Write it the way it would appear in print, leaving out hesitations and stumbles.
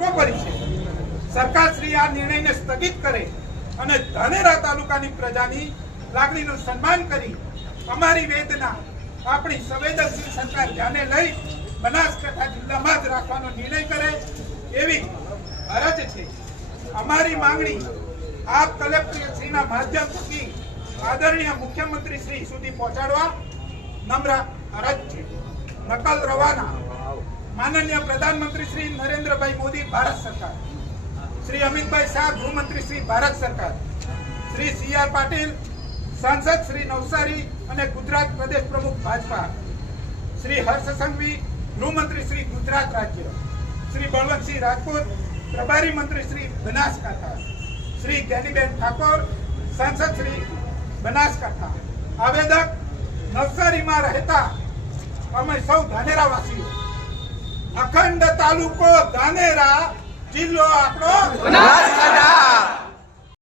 કરી છે। સરકારશ્રી આ નિર્ણયને સ્થગિત કરે અને ધાનેરા તાલુકાની પ્રજાની લાગણીનું સન્માન કરી અમારી વેદના આપણી સંવેદનશીલ સરકાર ધ્યાને લઈ બનાસકાંઠા જિલ્લામાં જ રાખવાનો નિર્ણય કરે એવી અરજ છે। અમારી માંગણી આપ કલેક્ટરશ્રીના માધ્યમથી આદરણીય મુખ્યમંત્રી શ્રી સુધી પહોંચાડવા નમ્ર અરજ છે। નકલ રવાના माननीय प्रधानमंत्री श्री नरेंद्र भाई मोदी भारत सरकार, श्री अमित भाई शाह गृहमंत्री श्री भारत सरकार, श्री CR पाटिल सांसद श्री नवसारी और गुजरात प्रदेश प्रमुख भाजपा, श्री हर्ष संघवी गृहमंत्री श्री गुजरात राज्य, श्री बलवंत सिंह राजपूत प्रभारी मंत्री श्री बनासकांठा, श्री ज्ञानीबेन ठाकुर सांसद श्री बनासकांठा, आवेदक नवसारी में रहता अमे सौ धानेरावासीओ अखंड तालुको धानेरा जिल्लो आपणो